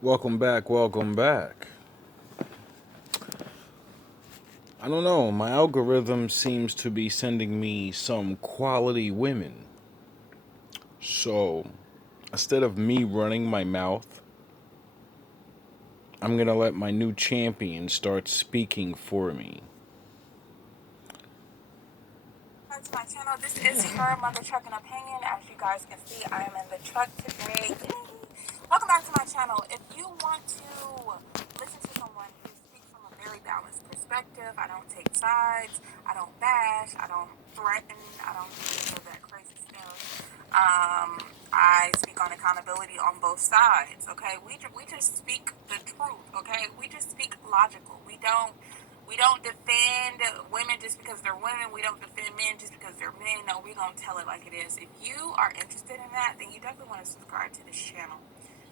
Welcome back, welcome back. I don't know, my algorithm seems to be sending me some quality women. So, instead of me running my mouth, I'm gonna let my new champion start speaking for me. Back to my channel. This is her mother trucking opinion. As you guys can see, I am in the truck today. Yay! Welcome back to my channel. If you want to listen to someone who speaks from a very balanced perspective, I don't take sides, I don't bash, I don't threaten, I don't do any of that crazy stuff. I speak on accountability on both sides. Okay, we just speak the truth. Okay, we just speak logical. We don't defend women just because they're women. We don't defend men just because they're men. No, we're going to tell it like it is. If you are interested in that, then you definitely want to subscribe to this channel.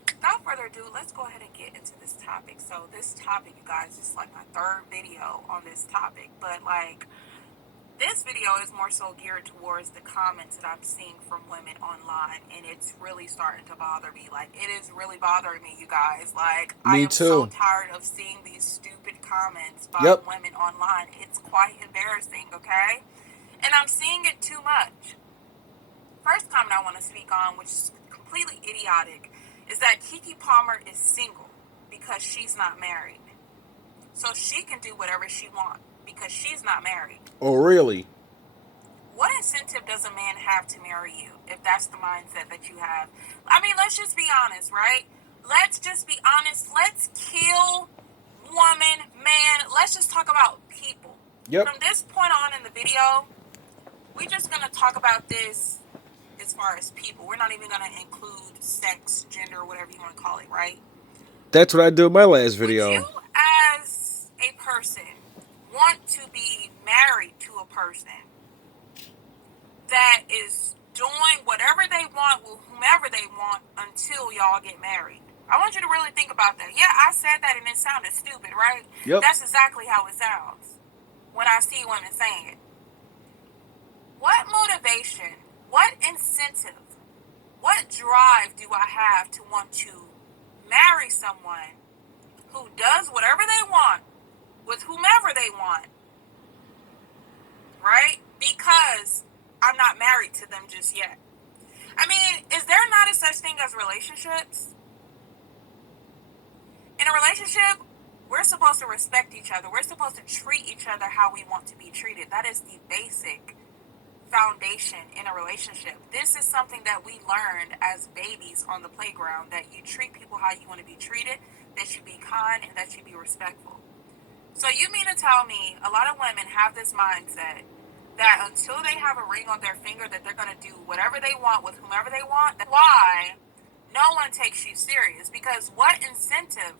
Without further ado, let's go ahead and get into this topic. So this topic, you guys, is like my third video on this topic. But like, this video is more so geared towards the comments that I'm seeing from women online, and it's really starting to bother me. Like, it is really bothering me, you guys. Like, I Me am so too. tired of seeing these stupid comments by Yep. women online. It's quite embarrassing, okay? And I'm seeing it too much. First comment I want to speak on, which is completely idiotic, is that Keke Palmer is single because she's not married. So she can do whatever she wants because she's not married. Oh, really? What incentive does a man have to marry you if that's the mindset that you have? I mean, let's just be honest, right? Let's just be honest. Let's kill woman, man. Let's just talk about people. Yep. From this point on in the video, we're just going to talk about this as far as people. We're not even going to include sex, gender, whatever you want to call it, right? That's what I did in my last Would you, video. as a person, want to be married to a person that is doing whatever they want with whomever they want until y'all get married? I want you to really think about that. Yeah, I said that and it sounded stupid, right? Yep. That's exactly how it sounds when I see women saying it. What motivation, what incentive, what drive do I have to want to marry someone who does whatever they want with whomever they want, right? Because I'm not married to them just yet. I mean, is there not a such thing as relationships? In a relationship, we're supposed to respect each other. We're supposed to treat each other how we want to be treated. That is the basic foundation in a relationship. This is something that we learned as babies on the playground, that you treat people how you want to be treated, that you be kind, and that you be respectful. So you mean to tell me a lot of women have this mindset that until they have a ring on their finger that they're going to do whatever they want with whomever they want? That's why no one takes you serious. Because what incentive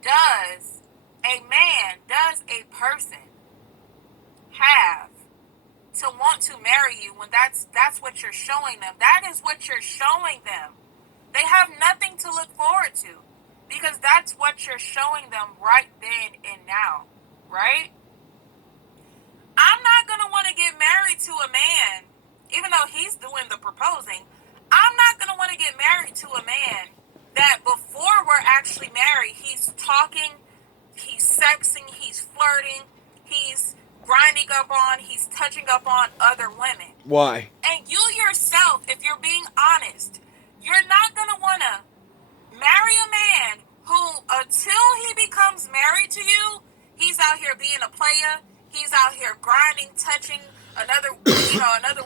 does a man, does a person have to want to marry you when that's what you're showing them? That is what you're showing them. They have nothing to look forward to because that's what you're showing them right then and now, right? I'm not going to want to get married to a man, even though he's doing the proposing. I'm not going to want to get married to a man that before we're actually married, he's talking, he's sexing, he's flirting, he's grinding up on, he's touching up on other women. Why? And you yourself, if you're being honest, you're not going to want to marry a man who, until he becomes married to you, he's out here being a player. He's out here grinding, touching another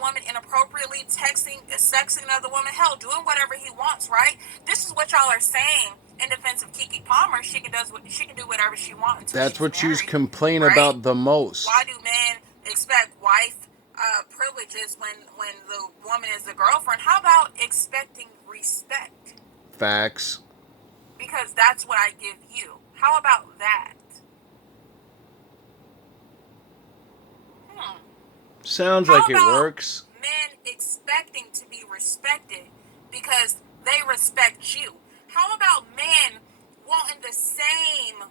woman inappropriately, texting, sexing another woman, hell, doing whatever he wants, right? This is what y'all are saying in defense of Keke Palmer. She can do whatever she wants until That's she's what you married, complain right? about the most. Why do men expect wife privileges when the woman is the girlfriend? How about expecting respect? Facts. Because that's what I give you. How about that? Hmm. Sounds How like it about works. men expecting to be respected because they respect you? How about men wanting the same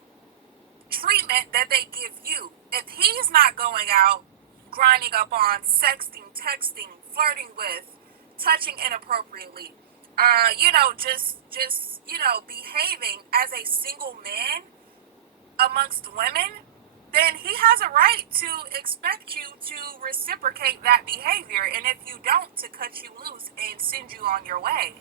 treatment that they give you? If he's not going out grinding up on, sexting, texting, flirting with, touching inappropriately, just behaving as a single man amongst women, then he has a right to expect you to reciprocate that behavior. And if you don't, to cut you loose and send you on your way.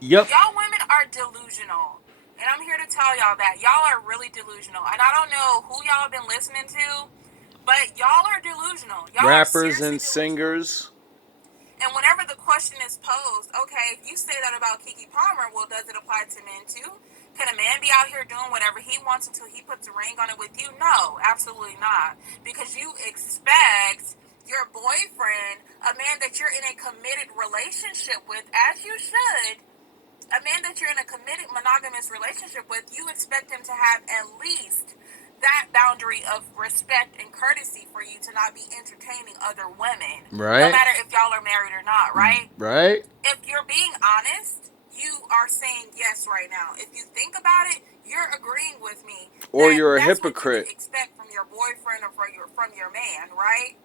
Yep. Y'all women are delusional. And I'm here to tell y'all that. Y'all are really delusional. And I don't know who y'all have been listening to, but y'all are delusional. Y'all are Rappers seriously and delusional. singers. And whenever the question is posed, okay, if you say that about Keke Palmer, well, does it apply to men too? Can a man be out here doing whatever he wants until he puts a ring on it with you? No, absolutely not. Because you expect your boyfriend, a man that you're in a committed relationship with, as you should, a man that you're in a committed monogamous relationship with, you expect him to have at least that boundary of respect and courtesy for you to not be entertaining other women, no Right? matter if y'all are married or not, right? Right? If you're being honest, you are saying yes right now. If you think about it, you're agreeing with me Or that you're a that's what you would hypocrite. expect from your boyfriend or from your man, right?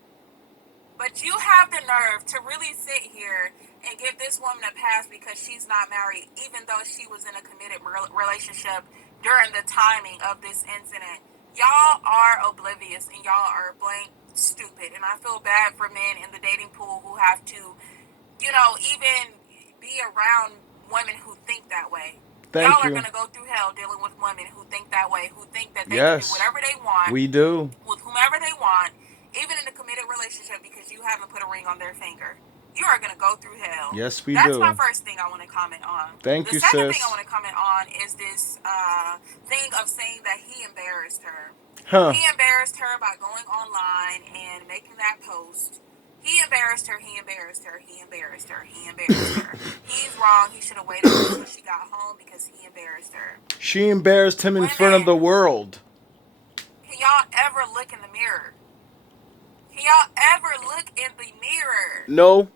But you have the nerve to really sit here and give this woman a pass because she's not married, even though she was in a committed relationship during the timing of this incident. Y'all are oblivious and y'all are blank stupid. And I feel bad for men in the dating pool who have to, even be around women who think that way. Thank Y'all are you. going to go through hell dealing with women who think that way, who think that they can do Yes, whatever they want we do. with whomever they want, even in a committed relationship, because you haven't put a ring on their finger. You are going to go through hell. Yes, we That's my do. first thing I want to comment on. Thank The you, second thing I sis. want to comment on is this thing of saying that he embarrassed her. Huh. He embarrassed her by going online and making that post. He embarrassed her, he embarrassed her, he embarrassed her, he embarrassed her. He's wrong. He should have waited until she got home because he embarrassed her. She embarrassed him in front of the Women, world. can y'all ever look in the mirror? Can y'all ever look in the mirror? No.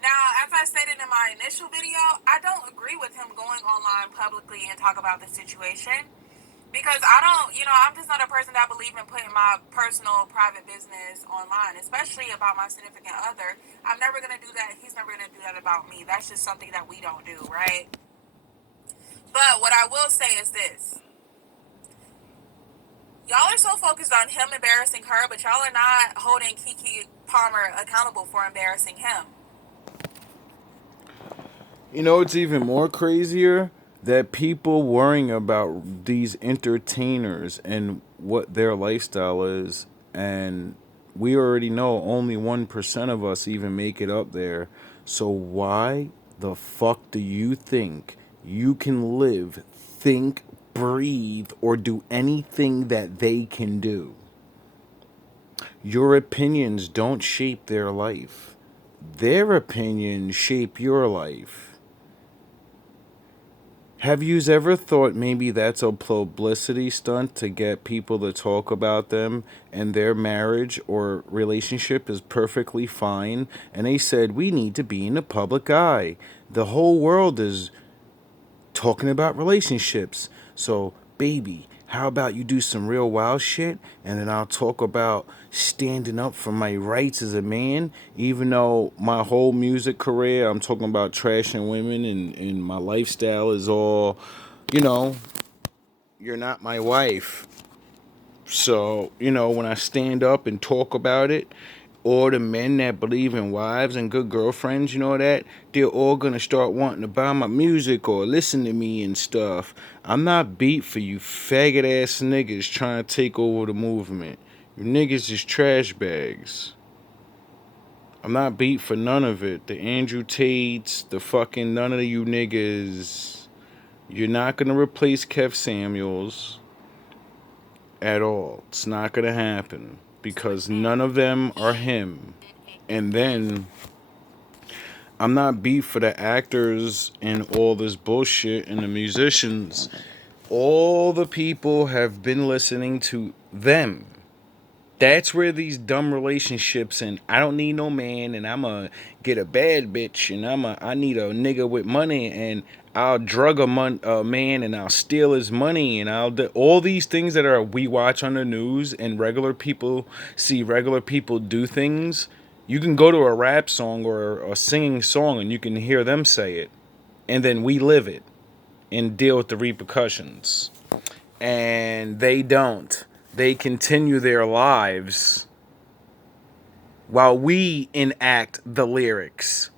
Now, as I stated in my initial video, I don't agree with him going online publicly and talk about the situation. Because I don't, I'm just not a person that believes in putting my personal, private business online, especially about my significant other. I'm never going to do that. He's never going to do that about me. That's just something that we don't do, right? But what I will say is this. Y'all are so focused on him embarrassing her, but y'all are not holding Keke Palmer accountable for embarrassing him. You know, it's even more crazier that people worrying about these entertainers and what their lifestyle is, and we already know only 1% of us even make it up there. So why the fuck do you think you can live, think, breathe, or do anything that they can do? Your opinions don't shape their life. Their opinions shape your life. Have you ever thought maybe that's a publicity stunt to get people to talk about them and their marriage or relationship is perfectly fine? And they said, we need to be in the public eye. The whole world is talking about relationships. So, baby, how about you do some real wild shit and then I'll talk about standing up for my rights as a man, even though my whole music career, I'm talking about trashing women and my lifestyle is all, you know, you're not my wife. So, when I stand up and talk about it, all the men that believe in wives and good girlfriends, they're all gonna start wanting to buy my music or listen to me and stuff. I'm not beat for you faggot ass niggas trying to take over the movement. You niggas is trash bags. I'm not beat for none of it. The Andrew Tates, the fucking none of you niggas. You're not gonna replace Kev Samuels at all. It's not gonna happen because none of them are him. And then I'm not beef for the actors and all this bullshit and the musicians. All the people have been listening to them. That's where these dumb relationships and I don't need no man and I'ma get a bad bitch and I need a nigga with money and I'll drug a man and I'll steal his money and I'll do all these things that are we watch on the news and regular people see regular people do things. You can go to a rap song or a singing song and you can hear them say it and then we live it. and deal with the repercussions. And they don't. They continue their lives while we enact the lyrics.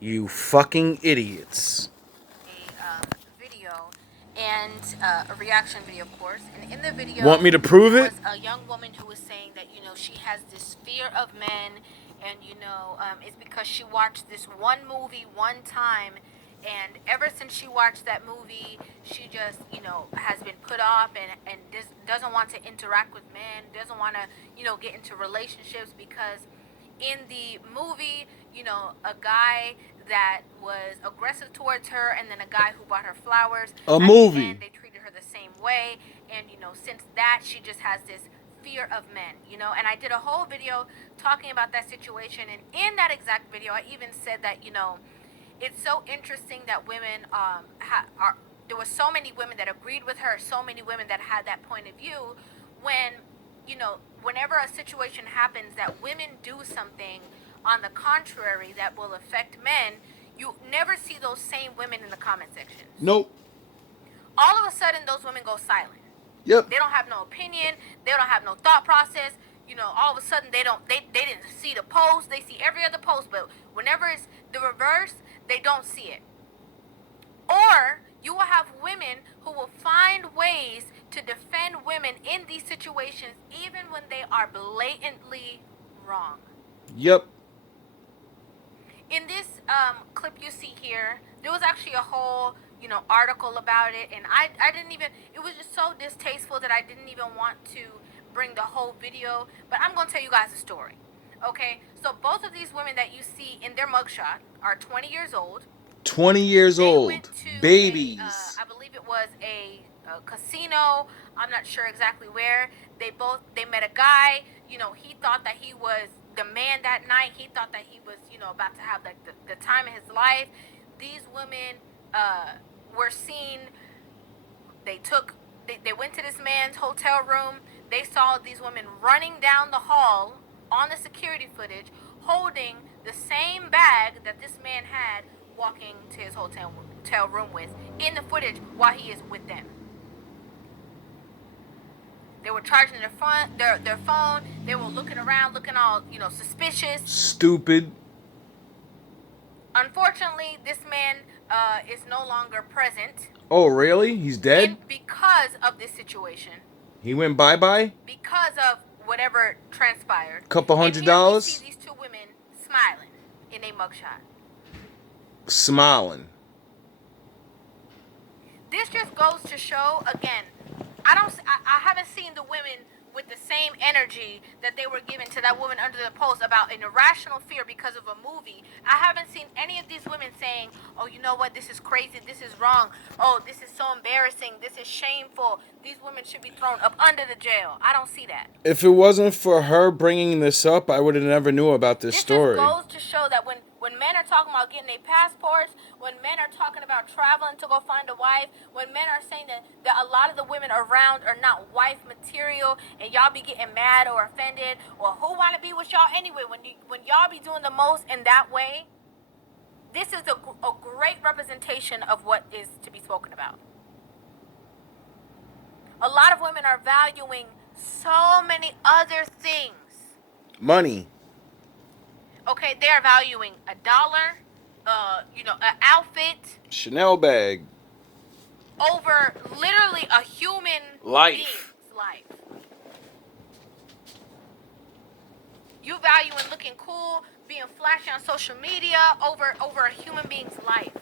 You fucking idiots. Video and a reaction video, of course. And in the video, Want me to prove it? Was a young woman who was saying that she has this fear of men, and it's because she watched this one movie one time, and ever since she watched that movie, she just has been put off and doesn't want to interact with men, doesn't want to get into relationships because in the movie, a guy that was aggressive towards her, and then a guy who bought her flowers. A movie. The end, they treated her the same way, and since that, she just has this fear of men. And I did a whole video talking about that situation, and in that exact video, I even said that it's so interesting that women there were so many women that agreed with her, so many women that had that point of view when whenever a situation happens that women do something on the contrary that will affect men, you never see those same women in the comment section. Nope. All of a sudden, those women go silent. Yep. They don't have no opinion. They don't have no thought process. All of a sudden, they didn't see the post. They see every other post, but whenever it's the reverse, they don't see it. Or you will have women who will find ways to defend women in these situations, even when they are blatantly wrong. Yep. In this clip you see here, there was actually a whole article about it, and I didn't even, it was just so distasteful that I didn't even want to bring the whole video, but I'm going to tell you guys a story. Okay, so both of these women that you see in their mugshot are 20 years old. 20 years old. Babies. I believe it was a casino. I'm not sure exactly where. They met a guy. He thought that he was the man that night. He thought that he was, about to have like the time of his life. These women were seen. They went to this man's hotel room. They saw these women running down the hall on the security footage, holding the same bag that this man had, walking to his hotel room with in the footage while he is with them. They were charging their phone. They were looking around, looking all suspicious. Stupid. Unfortunately, this man is no longer present. Oh, really? He's dead? Because of this situation. He went bye-bye? Because of whatever transpired. $200? And here we see these two women smiling in a mugshot. Smiling. This just goes to show, again, I haven't seen the women with the same energy that they were given to that woman under the post about an irrational fear because of a movie. I haven't seen any of these women saying, oh, you know what, this is crazy, this is wrong, oh, this is so embarrassing, this is shameful, these women should be thrown up under the jail. I don't see that. If it wasn't for her bringing this up, I would have never knew about this story. This just goes to show that when men are talking about getting their passports, when men are talking about traveling to go find a wife, when men are saying that a lot of the women around are not wife material, and y'all be getting mad or offended, or who want to be with y'all anyway, when y'all be doing the most in that way, this is a great representation of what is to be spoken about. A lot of women are valuing so many other things. Money. Okay, they are valuing $1, an outfit, Chanel bag, over literally a human life. being's life. You valuing looking cool, being flashy on social media over a human being's life.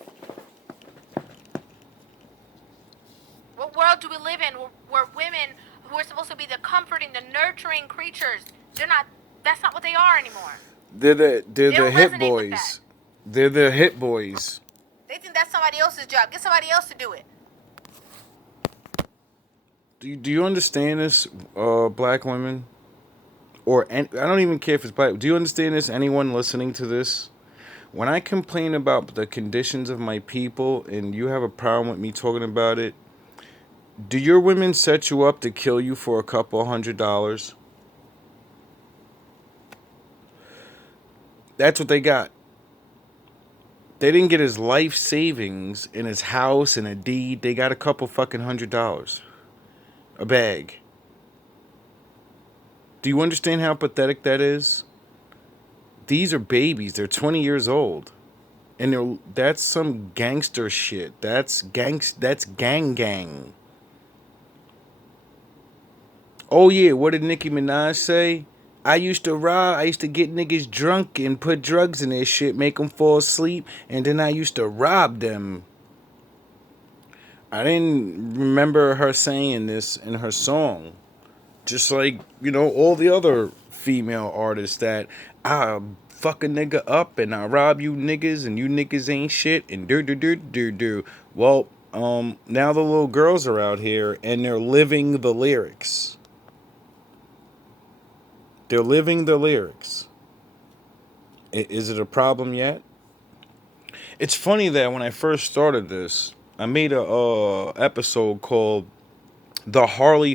What world do we live in where women who are supposed to be the comforting, the nurturing creatures, that's not what they are anymore. They're the hit boys. They're the hit boys. They think that's somebody else's job. Get somebody else to do it. Do you understand this, black women? I don't even care if it's black. Do you understand this, anyone listening to this? When I complain about the conditions of my people and you have a problem with me talking about it, do your women set you up to kill you for a couple $100? That's what they got. They didn't get his life savings in his house and a deed. They got a couple fucking $100. A bag. Do you understand how pathetic that is? These are babies. They're 20 years old. And that's some gangster shit. That's gang. Oh yeah, what did Nicki Minaj say? I used to get niggas drunk and put drugs in their shit, make them fall asleep, and then I used to rob them. I didn't remember her saying this in her song. Just like, all the other female artists that I fuck a nigga up and I rob you niggas and you niggas ain't shit and do. Well, now the little girls are out here and they're living the lyrics. They're living the lyrics. Is it a problem yet? It's funny that when I first started this, I made a episode called the Harley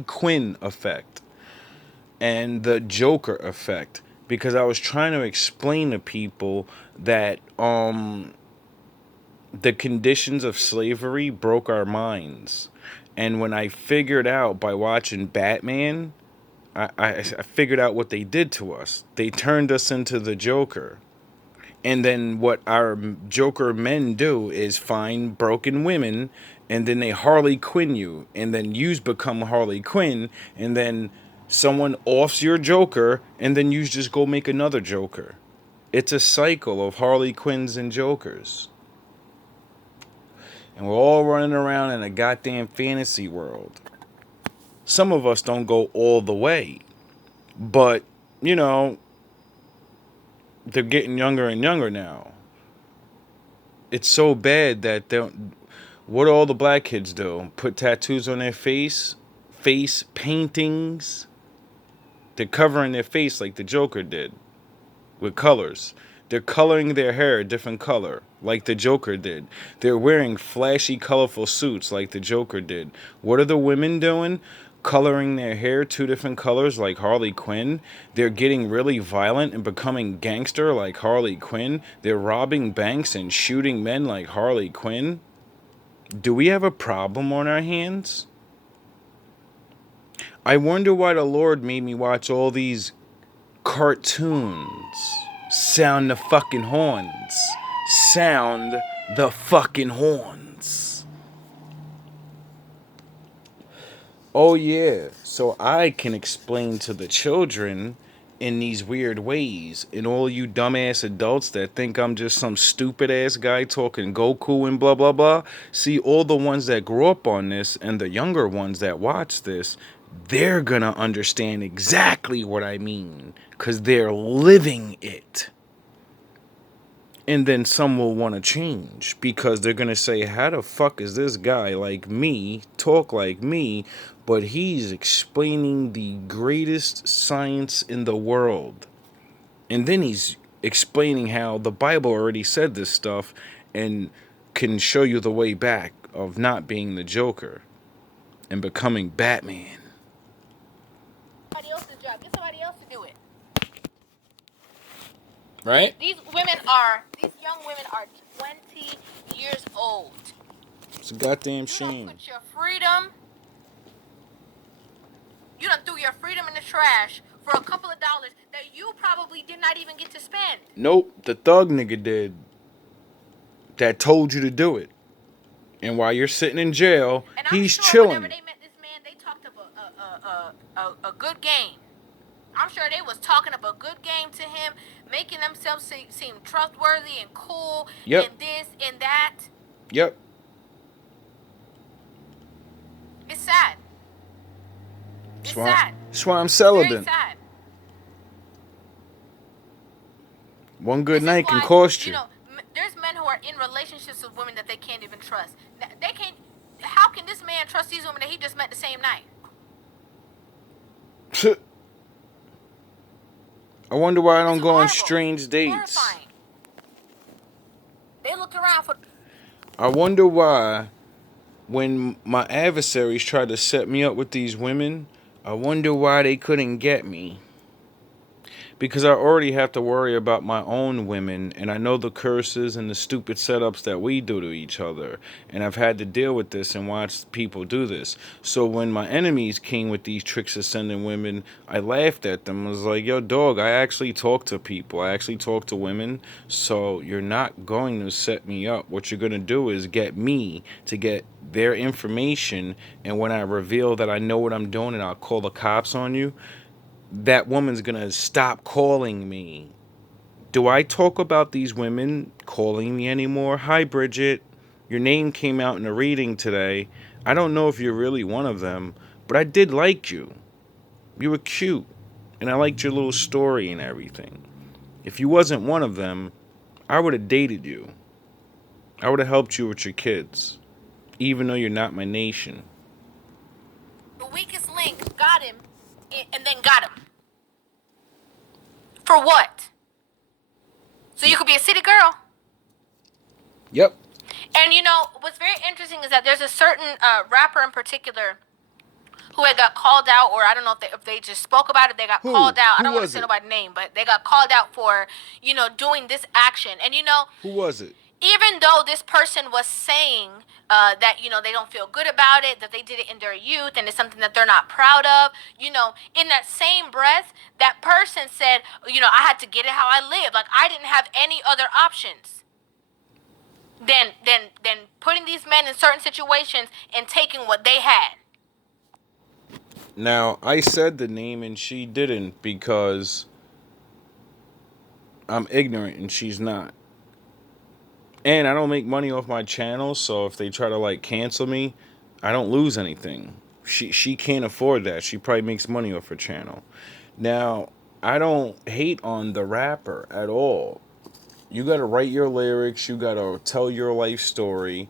Quinn effect and the Joker effect, because I was trying to explain to people that the conditions of slavery broke our minds. And when I figured out by watching Batman, I figured out what they did to us. They turned us into the Joker. And then what our Joker men do is find broken women, and then they Harley Quinn you, and then you become Harley Quinn, and then someone offs your Joker, and then you just go make another Joker. It's a cycle of Harley Quinns and Jokers. And we're all running around in a goddamn fantasy world. Some of us don't go all the way, but, they're getting younger and younger now. It's so bad that what do all the black kids do? Put tattoos on their face paintings. They're covering their face like the Joker did with colors. They're coloring their hair a different color like the Joker did. They're wearing flashy, colorful suits like the Joker did. What are the women doing? Coloring their hair 2 different colors like Harley Quinn. They're getting really violent and becoming gangster like Harley Quinn. They're robbing banks and shooting men like Harley Quinn. Do we have a problem on our hands? I wonder why the Lord made me watch all these cartoons. Sound the fucking horns. Sound the fucking horns. Oh yeah, so I can explain to the children in these weird ways. And all you dumbass adults that think I'm just some stupid ass guy talking Goku and blah blah blah. See, all the ones that grew up on this and the younger ones that watch this, they're gonna understand exactly what I mean, because they're living it. And then some will want to change because they're going to say, how the fuck is this guy like me, talk like me, but he's explaining the greatest science in the world. And then he's explaining how the Bible already said this stuff and can show you the way back of not being the Joker and becoming Batman. Somebody else's job. Get somebody else to do it. Right? These young women are 20 years old. It's a goddamn shame. You don't put your freedom, you done threw your freedom in the trash for a couple of dollars that you probably did not even get to spend. Nope, the thug nigga did. That told you to do it. And while you're sitting in jail, he's chilling. Whenever they met this man, they talked of a good game. I'm sure they was talking of a good game to him, making themselves seem trustworthy and cool, yep. And this and that. Yep. It's sad. It's sad. That's why I'm celibate. Very sad. One good night can cost you. There's men who are in relationships with women that they can't even trust. They can't. How can this man trust these women that he just met the same night? I wonder why I don't go on strange dates. Horrifying. They look around for. I wonder why, when my adversaries tried to set me up with these women, I wonder why they couldn't get me. because I already have to worry about my own women, and I know the curses and the stupid setups that we do to each other, and I've had to deal with this and watch people do this. So when my enemies came with these tricks of sending women, I laughed at them. I was like, yo, dog, I actually talk to people. I actually talk to women, so you're not going to set me up. What you're going to do is get me to get their information, and when I reveal that I know what I'm doing and I'll call the cops on you, that woman's gonna stop calling me. Do I talk about these women calling me anymore? Hi, Bridget. Your name came out in a reading today. I don't know if you're really one of them, but I did like you. You were cute, and I liked your little story and everything. If you wasn't one of them, I would have dated you. I would have helped you with your kids, even though you're not my nation. The weakest link got him, and then got him. For what? So you could be a city girl? Yep. And you know, what's very interesting is that there's a certain rapper in particular who had got called out, or I don't know if they just spoke about it, they got called out. I don't want to say nobody's name, but they got called out for, doing this action. And Who was it? even though this person was saying that they don't feel good about it, that they did it in their youth and it's something that they're not proud of, in that same breath, that person said, I had to get it how I live. Like, I didn't have any other options than putting these men in certain situations and taking what they had. Now, I said the name and she didn't because I'm ignorant and she's not. And I don't make money off my channel, so if they try to like cancel me, I don't lose anything. She can't afford that. She probably makes money off her channel. Now, I don't hate on the rapper at all. You got to write your lyrics, you got to tell your life story,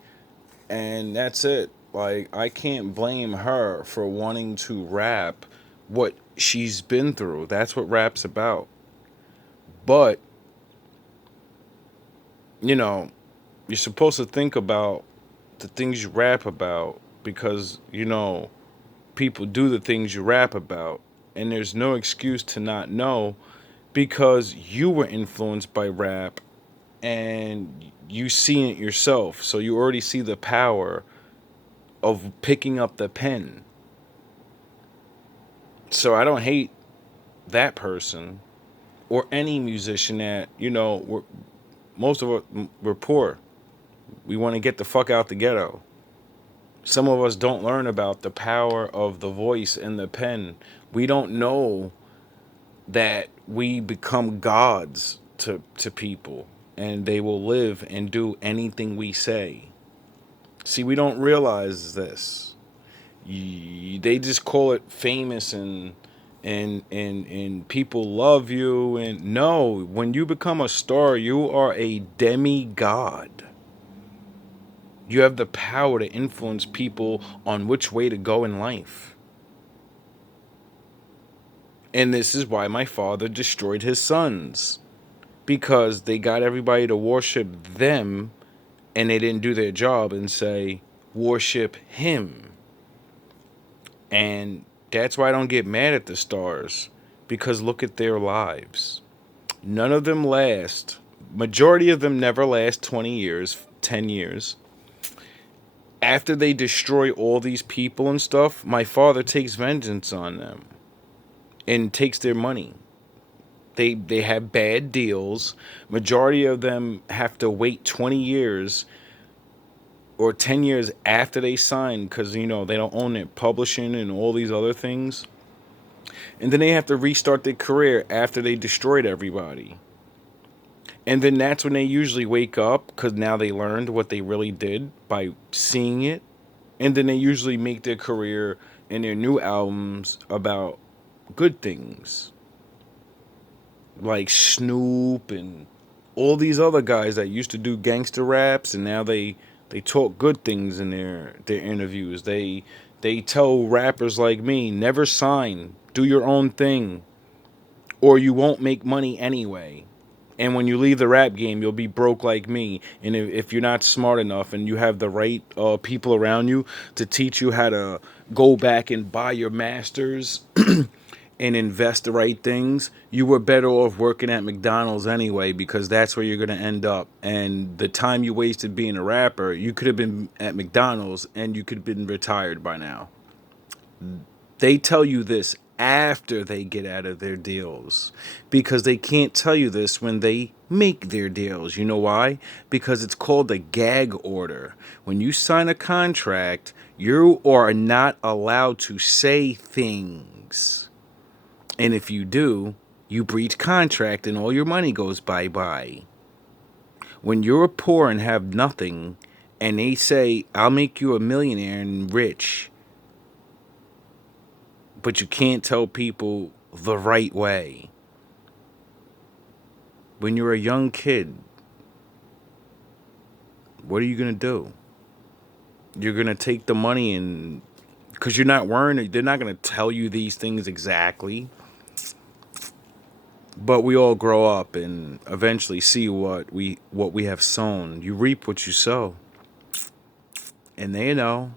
and that's it. Like, I can't blame her for wanting to rap what she's been through. That's what rap's about. But, you know, you're supposed to think about the things you rap about because, people do the things you rap about. And there's no excuse to not know because you were influenced by rap and you see it yourself. So you already see the power of picking up the pen. So I don't hate that person or any musician that, most of us, we're poor. We want to get the fuck out the ghetto. Some of us don't learn about the power of the voice and the pen. We don't know that we become gods to people and they will live and do anything we say. See, we don't realize this. They just call it famous and people love you, and no, when you become a star, you are a demigod. You have the power to influence people on which way to go in life. And this is why my father destroyed his sons. Because they got everybody to worship them and they didn't do their job and say, worship him. And that's why I don't get mad at the stars. Because look at their lives. None of them last. Majority of them never last 20 years, 10 years. After they destroy all these people and stuff, my father takes vengeance on them and takes their money. They have bad deals. Majority of them have to wait 20 years or 10 years after they sign because, they don't own it, publishing and all these other things. And then they have to restart their career after they destroyed everybody. And then that's when they usually wake up because now they learned what they really did by seeing it. And then they usually make their career and their new albums about good things. Like Snoop and all these other guys that used to do gangster raps, and now they talk good things in their interviews. They tell rappers like me, never sign, do your own thing, or you won't make money anyway. And when you leave the rap game, you'll be broke like me. And if you're not smart enough and you have the right people around you to teach you how to go back and buy your masters and invest the right things, you were better off working at McDonald's anyway, because that's where you're going to end up. And the time you wasted being a rapper, you could have been at McDonald's and you could have been retired by now. They tell you this after they get out of their deals, because they can't tell you this when they make their deals. You know why? Because it's called a gag order. When you sign a contract, you are not allowed to say things. And if you do, you breach contract and all your money goes bye-bye. When you're poor and have nothing, and they say, I'll make you a millionaire and rich, but you can't tell people the right way. When you're a young kid, what are you going to do? You're going to take the money and, because you're not worrying, they're not going to tell you these things exactly. But we all grow up and eventually see what we have sown. You reap what you sow. And they know.